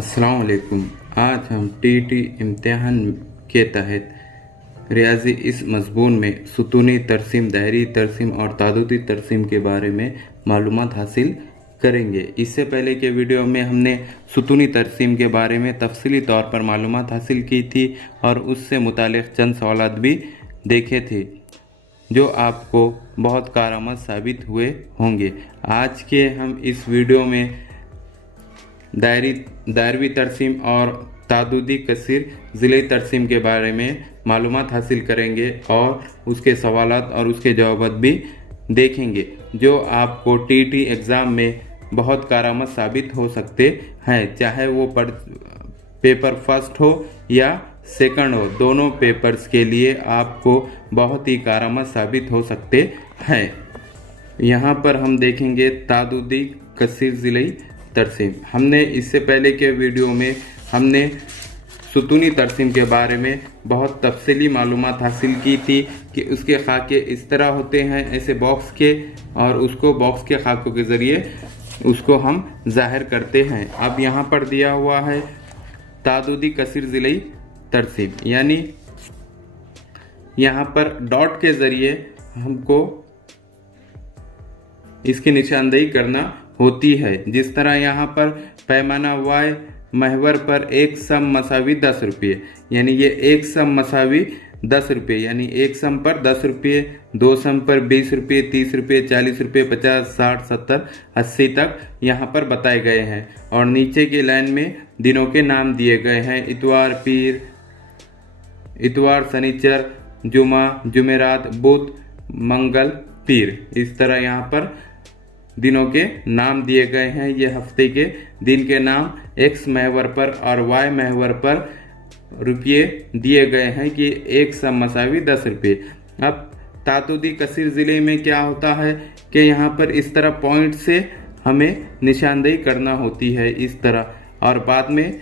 अस्सलाम वालेकुम। आज हम टीईटी इम्तिहान के तहत रियाजी इस मज़मून में सुतूनी तरसीम, दायरी तरसीम और तादुदी तरसीम के बारे में मालूमात हासिल करेंगे। इससे पहले के वीडियो में हमने सुतूनी तरसीम के बारे में तफसीली तौर पर मालूमात हासिल की थी और उससे मुतालिक चंद सवालात भी देखे थे जो आपको बहुत कारआमद साबित हुए होंगे। आज के हम इस वीडियो में दायरवी तरसीम और तादुदी कसीर ज़िले तरसीम के बारे में मालूमात हासिल करेंगे और उसके सवालात और उसके जवाब भी देखेंगे जो आपको टीईटी एग्ज़ाम में बहुत कारआमद साबित हो सकते हैं, चाहे वो पेपर फर्स्ट हो या सेकंड हो। दोनों पेपर्स के लिए आपको बहुत ही कारआमद साबित हो सकते हैं। यहाँ पर हम देखेंगे तादुदी कसीर ज़िले तरसीम। हमने इससे पहले के वीडियो में हमने सुतूनी तरसीम के बारे में बहुत तफसीली मालूमात हासिल की थी कि उसके खाके इस तरह होते हैं ऐसे बॉक्स के, और उसको बॉक्स के खाकों के ज़रिए उसको हम ज़ाहिर करते हैं। अब यहाँ पर दिया हुआ है तादुदी कसीर ज़िले तरसीम, यानी यहाँ पर डॉट के ज़रिए हमको इसकी निशानदेही करना होती है। जिस तरह यहाँ पर पैमाना y महवर पर एक सम मसावी 10 रुपये, यानी ये एक सम मसावी 10 रुपये, यानी एक सम पर 10 रुपये, दो सम पर 20 रुपये, 30 रुपये, 40 रुपये, 50, 60, 70, 80 तक यहाँ पर बताए गए हैं। और नीचे की लाइन में दिनों के नाम दिए गए हैं: इतवार, शनिचर, जुमा, जुमेरात, बुध, मंगल, पीर। इस तरह यहाँ पर दिनों के नाम दिए गए हैं। ये हफ्ते के दिन के नाम एक्स महवर पर और वाई महवर पर रुपये दिए गए हैं कि एक सम मसावी 10 रुपये। अब तादुदी कसीर ज़िले में क्या होता है कि यहाँ पर इस तरह पॉइंट से हमें निशानदेही करना होती है इस तरह, और बाद में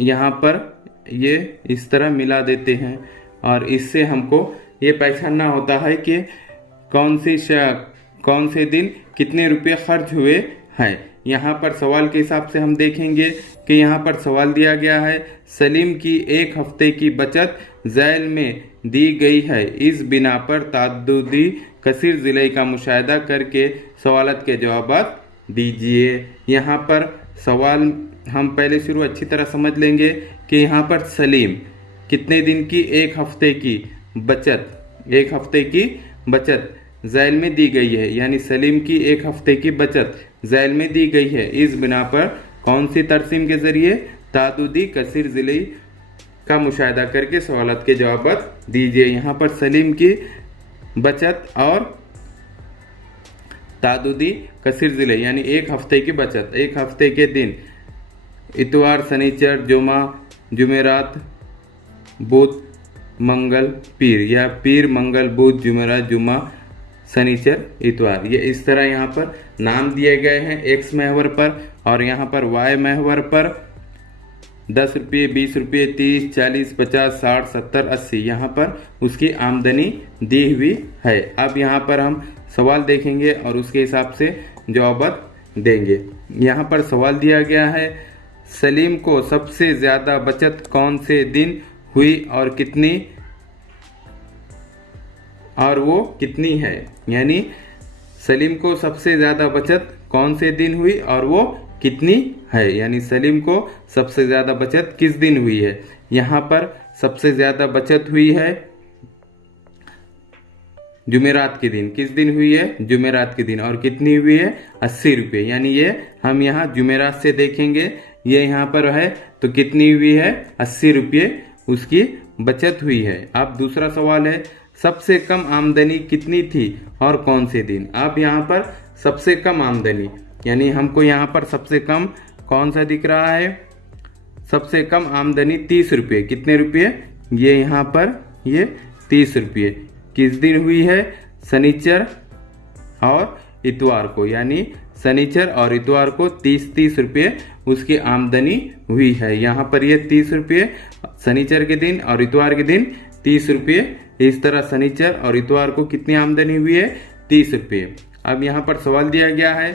यहाँ पर ये इस तरह मिला देते हैं, और इससे हमको ये पहचानना होता है कि कौन से दिन कितने रुपए खर्च हुए हैं। यहाँ पर सवाल के हिसाब से हम देखेंगे कि यहाँ पर सवाल दिया गया है: सलीम की एक हफ्ते की बचत ज़ैल में दी गई है, इस बिना पर तादुदी कसीर ज़िले का मुशाहिदा करके सवालत के जवाब दीजिए। यहाँ पर सवाल हम पहले शुरू अच्छी तरह समझ लेंगे कि यहाँ पर सलीम कितने दिन की एक हफ्ते की बचत ज़ैल में दी गई है, यानी सलीम की एक हफ्ते की बचत ज़ैल में दी गई है। इस बिना पर कौन सी तरसीम के ज़रिए? तादुदी कसीर ज़िले का मुशाहिदा करके सवालत के जवाब दीजिए। यहाँ पर सलीम की बचत और तादुदी कसीर ज़िले यानी एक हफ्ते की बचत, एक हफ्ते के दिन इतवार, शनिचर, जुमा, जुमेरात, बुध, मंगल, पीर, या पीर, मंगल, बुध, जुमेरात, जुमा, शनिचर, इतवार। ये इस तरह यहाँ पर नाम दिए गए हैं एक्स महवर पर, और यहाँ पर वाई महवर पर 10 रुपये, 20 रुपये, 30, 40, 50, 60, 70, 80 यहाँ पर उसकी आमदनी दी हुई है। अब यहाँ पर हम सवाल देखेंगे और उसके हिसाब से जवाब देंगे। यहाँ पर सवाल दिया गया है: सलीम को सबसे ज़्यादा बचत कौन से दिन हुई और वो कितनी है। यानी सलीम को सबसे ज़्यादा बचत कौन से दिन हुई और वो कितनी है, यानी सलीम को सबसे ज़्यादा बचत किस दिन हुई है। यहाँ पर सबसे ज़्यादा बचत हुई है जुमेरात के दिन। किस दिन हुई है? जुमेरात के दिन। और कितनी हुई है? 80 रुपये। यानी ये हम यहाँ जुमेरात से देखेंगे, ये यहाँ पर है तो कितनी हुई है? 80 रुपये उसकी बचत हुई है। अब दूसरा सवाल है: सबसे कम आमदनी कितनी थी और कौन से दिन। अब यहाँ पर सबसे कम आमदनी, यानी हमको यहाँ पर सबसे कम कौन सा दिख रहा है? सबसे कम आमदनी 30 रुपये। कितने रुपये? ये यहाँ पर ये 30 रुपये किस दिन हुई है? शनिचर और इतवार को, यानी शनिचर और इतवार को 30 रुपये उसकी आमदनी हुई है। यहाँ पर ये 30 रुपये शनिचर के दिन और इतवार के दिन 30 रुपये। इस तरह शनिचर और इतवार को कितनी आमदनी हुई है? 30 रुपये। अब यहाँ पर सवाल दिया गया है: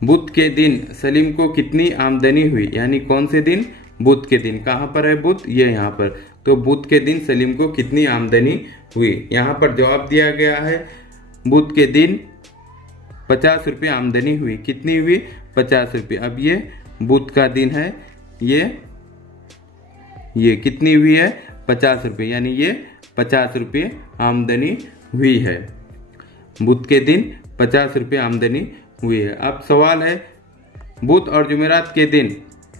बुध के दिन सलीम को कितनी आमदनी हुई, यानी कौन से दिन, बुध के दिन। कहाँ पर है बुध, ये यहाँ पर। तो बुध के दिन सलीम को कितनी आमदनी हुई। यहाँ पर जवाब दिया गया है बुध के दिन 50 रुपये आमदनी हुई। कितनी हुई, 50 रुपये। अब ये बुध का दिन है, ये कितनी हुई है, 50 रुपये, यानी ये 50 रुपये आमदनी हुई है। बुध के दिन 50 रुपये आमदनी हुई है। अब सवाल है बुध और जुमेरात के दिन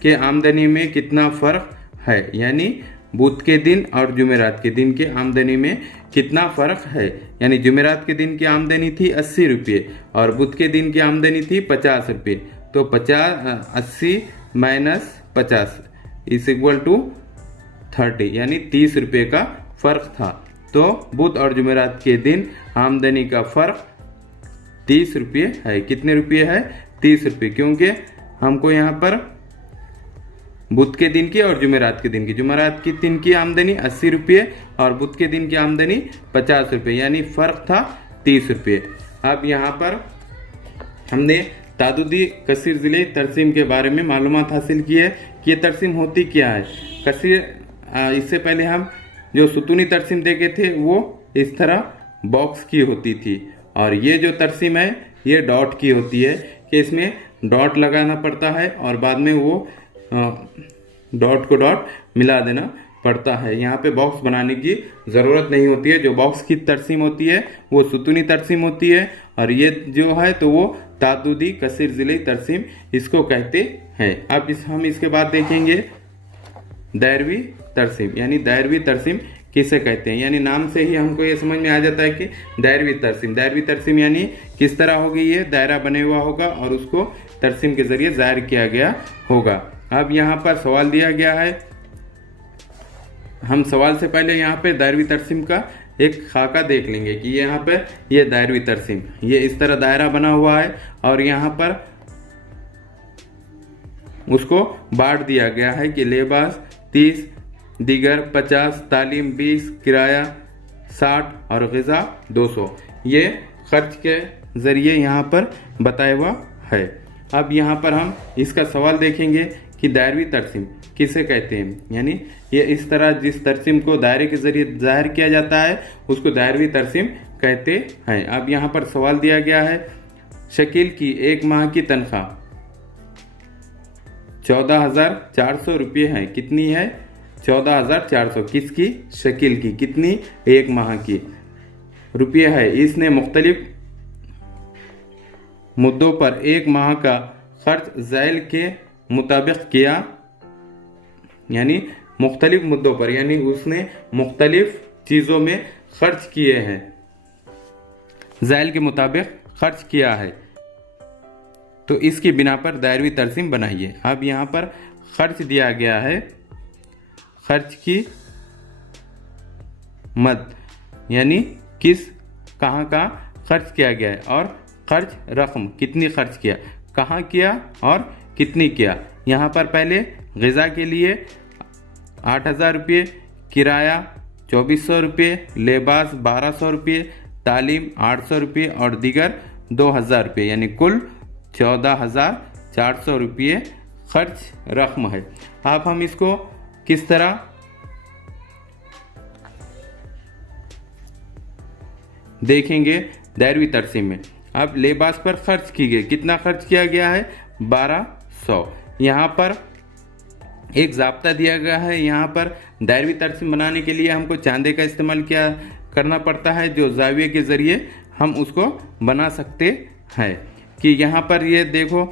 के आमदनी में कितना फ़र्क है, यानी बुध के दिन और जुमेरात के दिन के आमदनी में कितना फ़र्क है। यानी जुमेरात के दिन की आमदनी थी 80 रुपये और बुध के दिन की आमदनी थी 50 रुपये। तो 80 माइनस 50 इज इक्वल टू 30, यानी 30 रुपये का फ़र्क था। तो बुध और जुमेरात के दिन आमदनी का फ़र्क 30 रुपये है। कितने रुपये है, 30 रुपये, क्योंकि हमको यहाँ पर बुध के दिन की और जुमेरात के दिन की दिन की आमदनी 80 रुपये और बुध के दिन की आमदनी 50 रुपये, यानी फ़र्क था 30 रुपये। अब यहाँ पर हमने तादुदी कसीर ज़िले तरसीम के बारे में मालूमात हासिल की है कि ये तरसीम होती क्या है। कसीर, इससे पहले हम जो सुतूनी तरसीम देखे थे वो इस तरह बॉक्स की होती थी, और ये जो तरसीम है ये डॉट की होती है कि इसमें डॉट लगाना पड़ता है और बाद में वो डॉट को डॉट मिला देना पड़ता है। यहाँ पे बॉक्स बनाने की ज़रूरत नहीं होती है। जो बॉक्स की तरसीम होती है वो सुतूनी तरसीम होती है, और ये जो है तो वो तादुदी कसीर ज़िले तरसीम इसको कहते हैं। अब हम इसके बाद देखेंगे दायरवी तरसीम, यानी दायरवी तरसीम किसे कहते हैं। यानी नाम से ही हमको ये समझ में आ जाता है कि दायरवी तरसीम यानी किस तरह होगी, ये दायरा बने हुआ होगा और उसको तरसीम के जरिए जाहिर किया गया होगा। अब यहाँ पर सवाल दिया गया है, हम सवाल से पहले यहाँ पे दायरवी तरसीम का एक खाका देख लेंगे कि यहाँ पे ये दायरवी तरसीम, ये इस तरह दायरा बना हुआ है और यहाँ पर उसको बांट दिया गया है कि लेबास 30, दीगर 50, तालीम 20, किराया 60 और ग़िज़ा 200। ये खर्च के ज़रिए यहाँ पर बताया हुआ है। अब यहाँ पर हम इसका सवाल देखेंगे कि दायरवी तरसीम किसे कहते हैं। यानी ये इस तरह जिस तरसीम को दायरे के ज़रिए ज़ाहिर किया जाता है उसको दायरवी तरसीम कहते हैं। अब यहाँ पर सवाल दिया गया है, शकील की एक माह की तनख्वाह 14,400 रुपये है। कितनी है, 14,400। किसकी, शकील की। कितनी, एक माह की रुपये है। इसने मुख्तलिफ मुद्दों पर एक माह का खर्च ज़ैल के मुताबिक किया, यानी मुख्तलिफ मुद्दों पर, यानी उसने मुख्तलिफ चीज़ों में खर्च किए हैं, ज़ैल के मुताबिक खर्च किया है, तो इसकी बिना पर दायरवी तरसीम बनाइए। अब यहाँ पर खर्च दिया गया है, खर्च की मद यानी किस कहाँ का खर्च किया गया है, और खर्च रकम कितनी खर्च किया, कहाँ किया और कितनी किया। यहाँ पर पहले ग़िज़ा के लिए 8,000 रुपये, किराया 2,400 रुपये, लिबास 1,200 रुपये, तालीम 800 रुपये और दीगर 2,000 रुपये, यानी कुल 14,400 रुपये खर्च रकम है। अब हम इसको किस तरह देखेंगे दायरवी तरसीम में। अब लिबास पर खर्च की गई, कितना खर्च किया गया है, 1,200। यहाँ पर एक ज़ाब्ता दिया गया है, यहाँ पर दायरवी तरसीम बनाने के लिए हमको चांदे का इस्तेमाल करना पड़ता है, जो जाविये के ज़रिए हम उसको बना सकते हैं। कि यहाँ पर ये देखो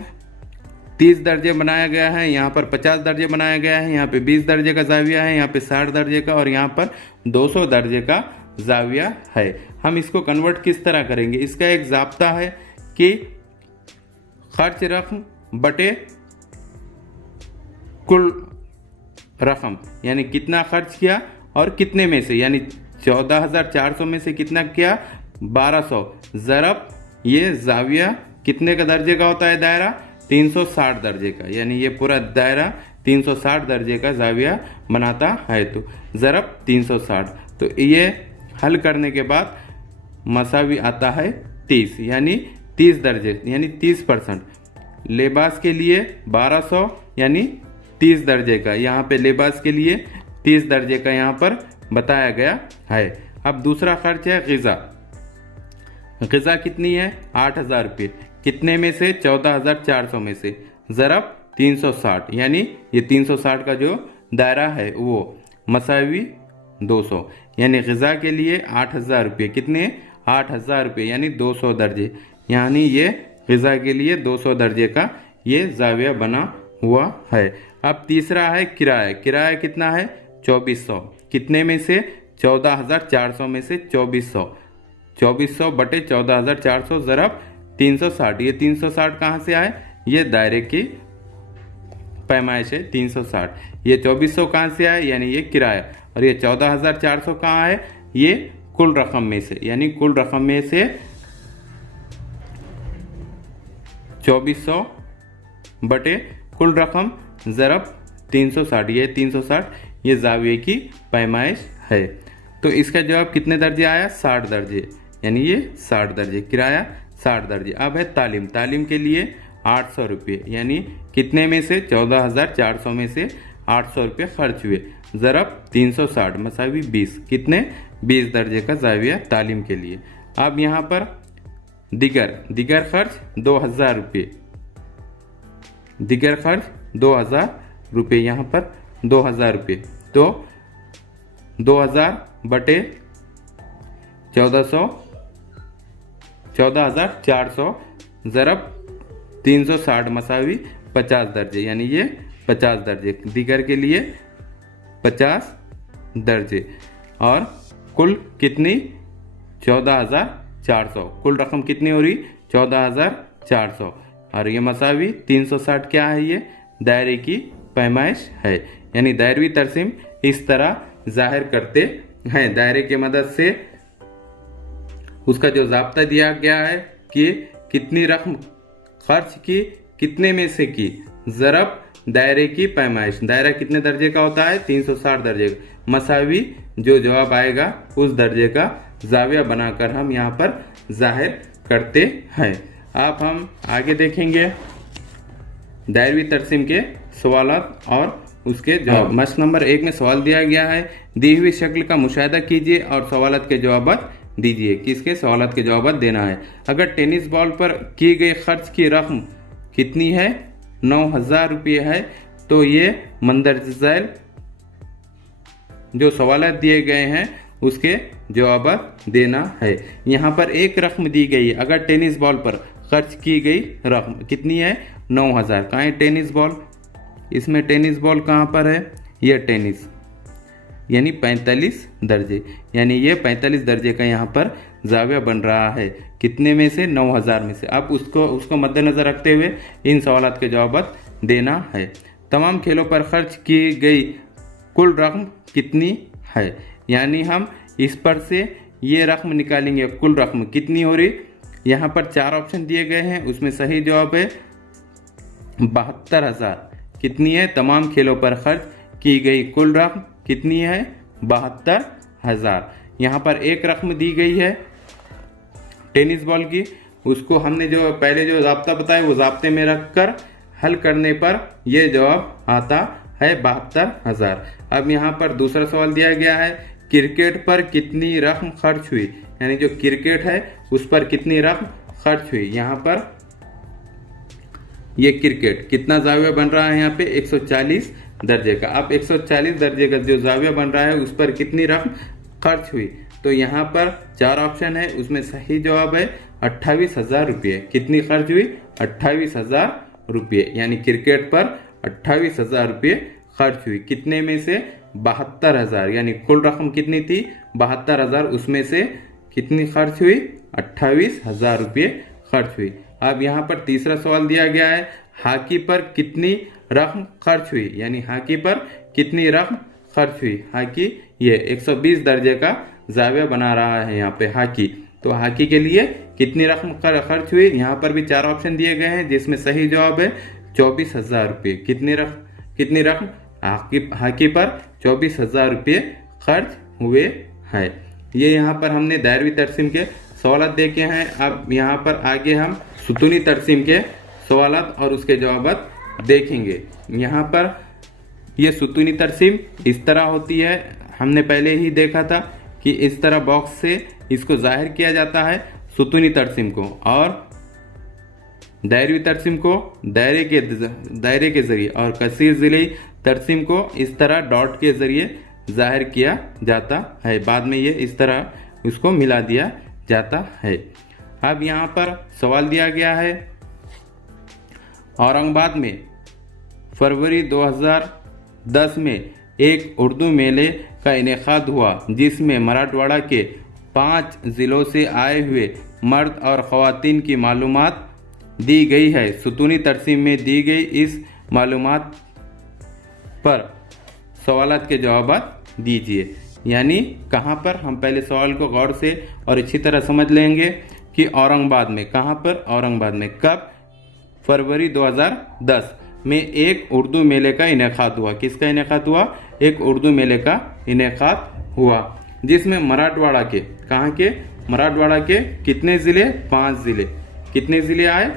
30 दर्जे बनाया गया है, यहाँ पर 50 दर्जे बनाया गया है, यहाँ पे 20 दर्जे का जाविया है, यहाँ पे 60 दर्जे का और यहाँ पर 200 दर्जे का जाविया है। हम इसको कन्वर्ट किस तरह करेंगे, इसका एक ज़ाब्ता है कि खर्च रकम बटे कुल रकम, यानी कितना खर्च किया और कितने में से, यानी 14,400 में से कितना किया, 1,200 ज़रब ये जाविया कितने का दर्जे का होता है, दायरा 360 दर्जे का, यानी ये पूरा दायरा 360 दर्जे का जाविया बनाता है, तो ज़रब 360। तो ये हल करने के बाद मसावी आता है 30, यानी 30 दर्जे यानी 30%। लिबास के लिए 1200 यानी 30 दर्जे का, यहाँ पे लिबास के लिए 30 दर्जे का यहाँ पर बताया गया है। अब दूसरा खर्च है ग़िज़ा। ग़िज़ा कितनी है? 8,000 रुपये। कितने में से? 14,400 में से ज़रब 360, यानी ये 360 का जो दायरा है वो मसावी 200, यानी ग़िज़ा के लिए 8,000 रुपये। कितने? 8,000 रुपये यानी 200 दर्जे, यानी ये ग़िज़ा के लिए 200 दर्जे का ये ज़ाविया बना हुआ है। अब तीसरा है किराया। किराया कितना है? 2400। कितने में से? 14,400 में से 2400। 2400 बटे 14,400 ज़रब 360। ये 360 कहाँ से आए? ये दायरे की पैमाइश है 360। ये 2400 कहाँ से आए? यानी ये किराया। और ये 14,400 कहाँ है? ये कुल रकम में से, यानी कुल रकम में से 2400 बटे कुल रकम ज़रब 360। ये 360 ये ज़ाविये की पैमाइश है। तो इसका जवाब कितने दर्जे आया? 60 दर्जे, यानी ये 60 दर्जे। किराया 60 दर्जे। अब है तालीम। तालीम के लिए 800 रुपये, यानी कितने में से? 14,400 में से 800 रुपये खर्च हुए ज़रब 360 मसावी 20। कितने? 20 दर्जे का ज़ाविया तालीम के लिए। अब यहाँ पर दिगर खर्च 2,000 रुपये। दिगर खर्च 2,000 रुपये, यहाँ पर 2,000 रुपये। तो 2,000 बटे 14,400 ज़रब 360 मसावी 50 दर्जे, यानी ये 50 दर्जे। दिगर के लिए 50 दर्जे। और कुल कितनी? 14,400। कुल रकम कितनी हो रही? 14,400। और ये मसावी 360 क्या है? ये दायरे की पैमाइश है, यानी दायरवी तरसीम इस तरह जाहिर करते हैं। दायरे की मदद से उसका जो ज़ाब्ता दिया गया है कि कितनी रकम खर्च की, कितने में से की, ज़रब दायरे की पैमाइश। दायरा कितने दर्जे का होता है? 360 दर्जे का। मसावी जो जवाब आएगा उस दर्जे का ज़ाविया बनाकर हम यहाँ पर जाहिर करते हैं। अब हम आगे देखेंगे दायरवी तरसीम के सवालात और उसके जवाब। मश्क नंबर 1 में सवाल दिया गया है, दी हुई शक्ल का मुशाहिदा कीजिए और सवालात के जवाब दीजिए। किसके सवालात के जवाब देना है? अगर टेनिस बॉल पर की गई खर्च की रकम कितनी है? 9,000 रुपये है, तो ये मंदरज झैल जो सवालात दिए गए हैं उसके जवाब देना है। यहाँ पर एक रकम दी गई, अगर टेनिस बॉल पर खर्च की गई रकम कितनी है? 9,000। कहाँ है टेनिस बॉल? इसमें टेनिस बॉल कहाँ पर है? ये टेनिस, यानी 45 दर्जे, यानी ये 45 दर्जे का यहाँ पर ज़ाविया बन रहा है। कितने में से? 9,000 में से। अब उसको मद्देनज़र रखते हुए इन सवालात के जवाब देना है। तमाम खेलों पर खर्च की गई कुल रकम कितनी है? यानी हम इस पर से ये रकम निकालेंगे। कुल रकम कितनी हो रही? यहाँ पर 4 ऑप्शन दिए गए हैं, उसमें सही जवाब है 72,000। कितनी है? तमाम खेलों पर खर्च की गई कुल रकम कितनी है? 72,000। यहाँ पर एक रकम दी गई है टेनिस बॉल की, उसको हमने जो पहले जो ज़ाब्ता बताया वो ज़ाब्ते में रखकर हल करने पर यह जवाब आता है 72,000। अब यहाँ पर दूसरा सवाल दिया गया है, क्रिकेट पर कितनी रकम खर्च हुई? यानी जो क्रिकेट है उस पर कितनी रकम खर्च हुई? यहाँ पर ये क्रिकेट कितना ज़ाविया बन रहा है? यहाँ पे 140 दर्जे का। अब 140 दर्जे का जो ज़ाविया बन रहा है उस पर कितनी रकम खर्च हुई? तो यहाँ पर 4 ऑप्शन है, उसमें सही जवाब है 28,000 रुपये। कितनी खर्च हुई? 28,000 रुपये, यानी क्रिकेट पर 28,000 रुपये खर्च हुई। कितने में से? 72,000, यानी कुल रकम कितनी थी? 72,000, उसमें से कितनी खर्च हुई? 28,000 रुपये खर्च हुई। अब यहाँ पर तीसरा सवाल दिया गया है, हॉकी पर कितनी रकम खर्च हुई? यानी हॉकी पर कितनी रकम खर्च हुई? हॉकी ये 120 दर्जे का ज़ाविया बना रहा है यहाँ पे हॉकी। तो हॉकी के लिए कितनी रकम खर्च हुई? यहाँ पर भी 4 ऑप्शन दिए गए हैं, जिसमें सही जवाब है 24,000 रुपये। कितनी रकम हॉकी पर 24,000 रुपये खर्च हुए हैं। ये यहाँ पर हमने दायरवी तरसीम के सवाल देखे हैं। अब यहाँ पर आगे हम सुतूनी तरसीम के सवालात और उसके जवाबात देखेंगे। यहाँ पर ये सुतूनी तरसीम इस तरह होती है, हमने पहले ही देखा था कि इस तरह बॉक्स से इसको जाहिर किया जाता है सुतूनी तरसीम को, और दायरवी तरसीम को दायरे के जरिए और कसीर ज़िले तरसीम को इस तरह डॉट के जरिए जाहिर किया जाता है। बाद में ये इस तरह इसको मिला दिया जाता है। अब यहाँ पर सवाल दिया गया है, औरंगाबाद में फरवरी 2010 में एक उर्दू मेले का इनेकाद हुआ जिसमें मराठवाड़ा के 5 ज़िलों से आए हुए मर्द और ख़वातीन की मालूमात दी गई है। सुतूनी तरसीम में दी गई इस मालूमात पर सवालात के जवाबात दीजिए। यानी कहाँ पर, हम पहले सवाल को गौर से और अच्छी तरह समझ लेंगे कि औरंगाबाद में, कहाँ पर, औरंगाबाद में कब, फरवरी 2010 में एक उर्दू मेले का इनेकाद हुआ। किसका इनेकाद हुआ? एक उर्दू मेले का इनेकाद हुआ जिसमें मराठवाड़ा के, कहाँ के, मराठवाड़ा के कितने ज़िले? 5 ज़िले। कितने ज़िले आए?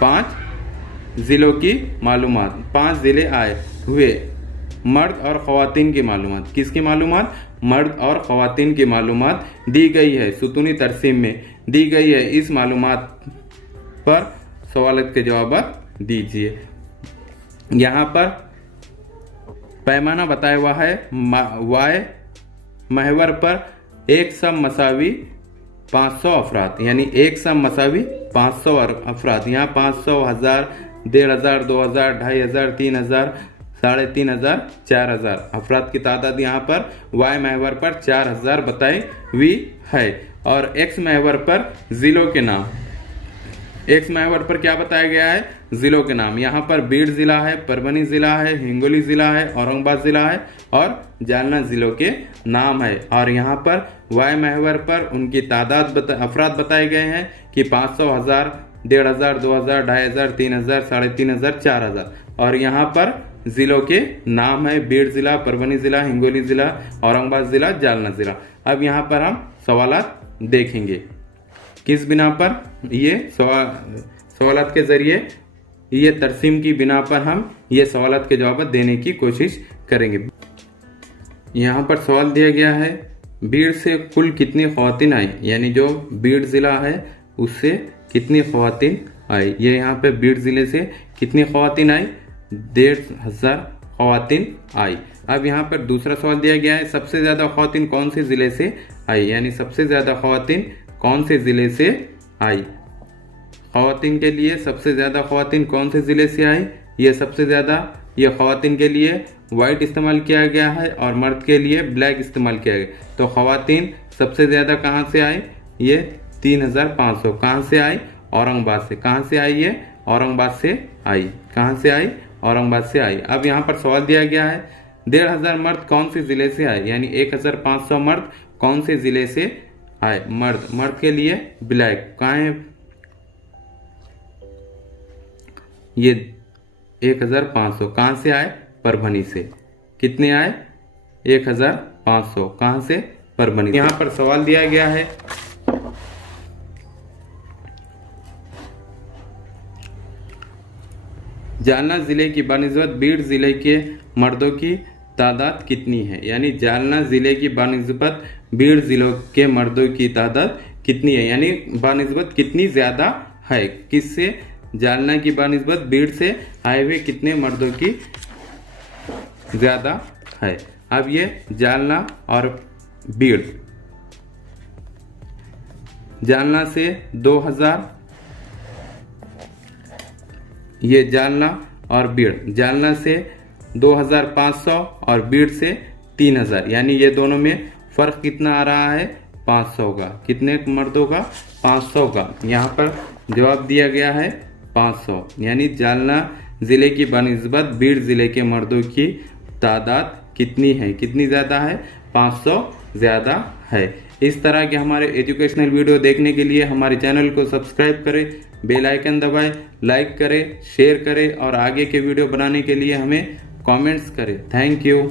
5 ज़िलों की मालूमात, 5 ज़िले आए हुए मर्द और ख़वातीन की मालूमात। किसकी मालूमात? मर्द और ख़वातीन की मालूमात दी गई है, सुतूनी तरसीम में दी गई है। इस मालूमात पर सवालत के जवाब दीजिए। यहाँ पर पैमाना बताया हुआ है, वाय महवर पर एक सम मसावी 500 अफराद, यानी एक सम मसावी 500 अफराद। यहाँ 500, 1000, 1500, 2000, 2500, 3000, 3500, 4000 अफराद की तादाद यहाँ पर वाई महवर पर 4000 बताई हुई है। और एक्स महवर पर ज़िलों के नाम, एक्स महवर पर क्या बताया गया है? ज़िलों के नाम। यहाँ पर बीड़ ज़िला है, परभनी ज़िला है, हिंगोली ज़िला है, औरंगाबाद ज़िला है और जालना ज़िलों के नाम है। और यहाँ पर वाई महवर पर उनकी तादाद अफराद बताए गए हैं कि 500, 1000, 1500, 2000, 2500, 3000, 3500, 4000। और यहाँ पर ज़िलों के नाम है, बीड़ ज़िला, परभनी ज़िला, हिंगोली ज़िला, औरंगाबाद ज़िला, जालना ज़िला। अब यहाँ पर हम सवालात देखेंगे। किस बिना पर? ये सवालात के ज़रिए, ये तरसीम की बिना पर हम ये सवालात के जवाब देने की कोशिश करेंगे। यहाँ पर सवाल दिया गया है, बीड़ से कुल कितनी ख़वातीन आई, यानी जो बीड़ ज़िला है उससे कितनी ख़वातीन आई। ये यहाँ पे बीड़ ज़िले से कितनी ख़वातीन आई? 1500 ख़वातीन आई। अब यहाँ पर दूसरा सवाल दिया गया है, सबसे ज़्यादा ख़वातीन कौन से ज़िले से आई, यानी सबसे ज़्यादा ख़वातीन कौन से ज़िले से आई। ख़वातीन के लिए सबसे ज़्यादा ख़वातीन कौन से ज़िले से आई? ये सबसे ज़्यादा, ये ख़वातीन के लिए वाइट इस्तेमाल किया गया है और मर्द के लिए ब्लैक इस्तेमाल किया गया। तो ख़वातीन सबसे ज़्यादा कहाँ से आई? ये 3500। कहाँ से आई? औरंगाबाद से। कहाँ से आई? ये औरंगाबाद से आई। कहाँ से आई? औरंगाबाद से आई। अब यहाँ पर सवाल दिया गया है, 1500 मर्द कौन से ज़िले से आए, यानी 1500 मर्द कौन से ज़िले से आए। मर्द के लिए ब्लैक, कहाँ है? ये 1500 कहाँ से आए? परभनी से। कितने आए? 1500। कहाँ से? परभनी। यहाँ पर सवाल दिया गया है, जालना ज़िले की बनिस्बत बीड़ ज़िले के मर्दों की तादाद कितनी है, यानी जालना ज़िले की बनिस्बत बीड़ ज़िलों के मर्दों की तादाद कितनी है, यानी बनिस्बत कितनी ज़्यादा है। किससे? जालना की बनिस्बत बीड़ से आए हुए कितने मर्दों की ज़्यादा है। अब ये जालना और बीड़, जालना से 2000, ये जालना और बीड़, जालना से 2500 और बीड़ से 3000, यानी ये दोनों में फ़र्क कितना आ रहा है? 500 का। कितने मर्दों का? 500 का। यहाँ पर जवाब दिया गया है 500, यानी जालना ज़िले की बनिस्बत बीड़ ज़िले के मर्दों की तादाद कितनी है? कितनी ज़्यादा है? 500 ज़्यादा है। इस तरह के हमारे एजुकेशनल वीडियो देखने के लिए हमारे चैनल को सब्सक्राइब करें, बेल आइकन दबाएं, लाइक करें, शेयर करें और आगे के वीडियो बनाने के लिए हमें कमेंट्स करें। Thank you.